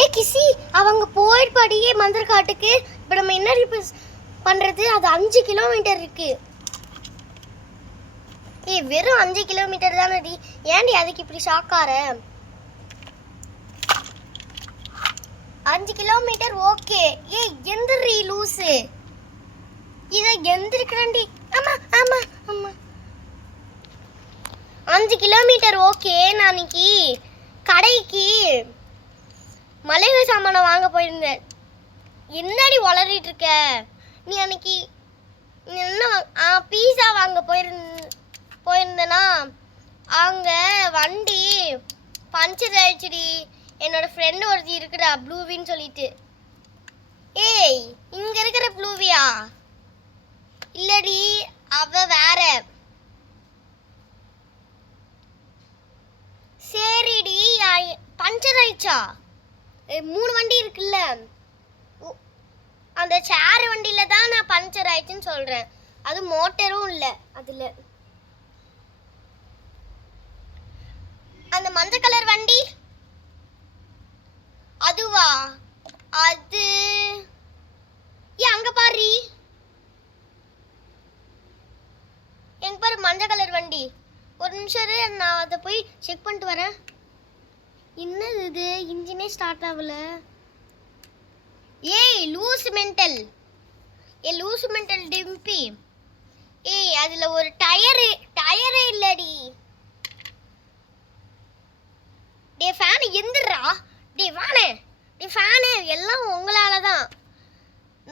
ஏ கிசி அவங்க போயிடுப்பாடியே மந்திரக்காட்டுக்கு. இப்போ நம்ம என்ன பண்றது? அது 5 கிலோமீட்டர் இருக்கு. ஏ வெறும் 5 கிலோமீட்டர் தானடி, ஏன்டி அதுக்கு இப்படி ஷாக்கார? 5 கிலோமீட்டர் ஓகே. ஏ எந்திரி லூசு, இதை எந்திருக்கிறேன்டி. ஆமா ஆமா ஆமா 5 கிலோமீட்டர் ஓகே. நான் அன்னைக்கு கடைக்கு மளிகை சாமானை வாங்க போயிருந்தேன். என்னடி வளரிட்டு இருக்க நீ? அன்னைக்கு என்ன பீஸா வாங்க போயிருந்தேனா, அங்க வண்டி பஞ்சர் ஆயிடுச்சுடி. என்னோட ஃப்ரெண்டு ஒருத்தி இருக்குடா, ப்ளூவின்னு சொல்லிட்டு. ஏய் இங்க இருக்கிற ப்ளூவியா? இல்லடி, அவ வேற. சரிடி, பஞ்சர் ஆயிடுச்சா? 3 வண்டி இருக்குல்ல, அந்த சேர் வண்டியில தான் நான் பஞ்சர் ஆயிடுச்சுன்னு சொல்றேன். அது மோட்டரும் இல்லை அதுல. அந்த மஞ்சள் கலர் வண்டி அதுவா? அது அங்க பாரு, எங்க பாரு மஞ்சள் கலர் வண்டி. ஒரு நிமிஷம் நான் அதை போய் செக் பண்ணிட்டு வரேன். என்னது இது, இன்ஜினே ஸ்டார்ட் ஆகல. ஏய் லூஸ் மென்டல், லூஸ் மென்டல் டிம்பி. ஏய் அதுல ஒரு டயரே இல்லடி. டே ஃபேன் எந்திரா. டே வானே, டே ஃபேனு எல்லாம் உங்களால தான்.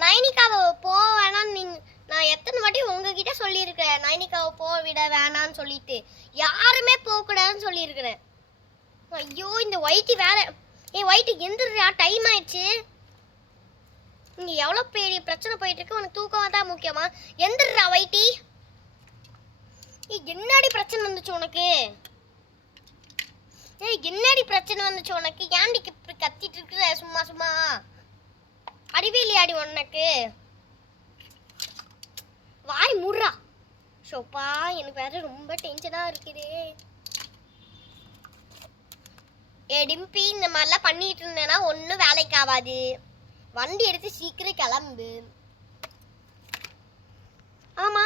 நைனிகாவை போக வேணான்னு நான் எத்தனை வாட்டி உங்ககிட்ட சொல்லியிருக்கிறேன், நைனிகாவை போக விட வேணான்னு சொல்லிட்டு. யாருமே போகக்கூடாதுன்னு சொல்லியிருக்கிறேன். ஐயோ இந்த ஒயிட்டி வேற. ஒயிட்டி எந்திரா, டைம் ஆயிடுச்சு. இங்க எவ்வளவு பெரிய பிரச்சனை போயிட்டு இருக்கு, உனக்கு தூக்கம் தான் முக்கியமா? எந்திரா ஒயிட்டி. என்னடி பிரச்சனை வந்துச்சு உனக்கு? என்னடி பிரச்சனை வந்துச்சு உனக்கு? ஏன்டி இப்படி கத்திட்டு இருக்கிற சும்மா சும்மா? அறிவியலையாடி உனக்கு? வாய் மூடுறா. ஷோப்பா எனக்கு வேற ரொம்ப டென்ஷனா இருக்குதே. டிம்பி, இந்த மாதிரிலாம் பண்ணிட்டு இருந்தேன்னா ஒன்றும் வேலைக்கு ஆகாது. வண்டி எடுத்து சீக்கிரம் கிளம்பு. ஆமா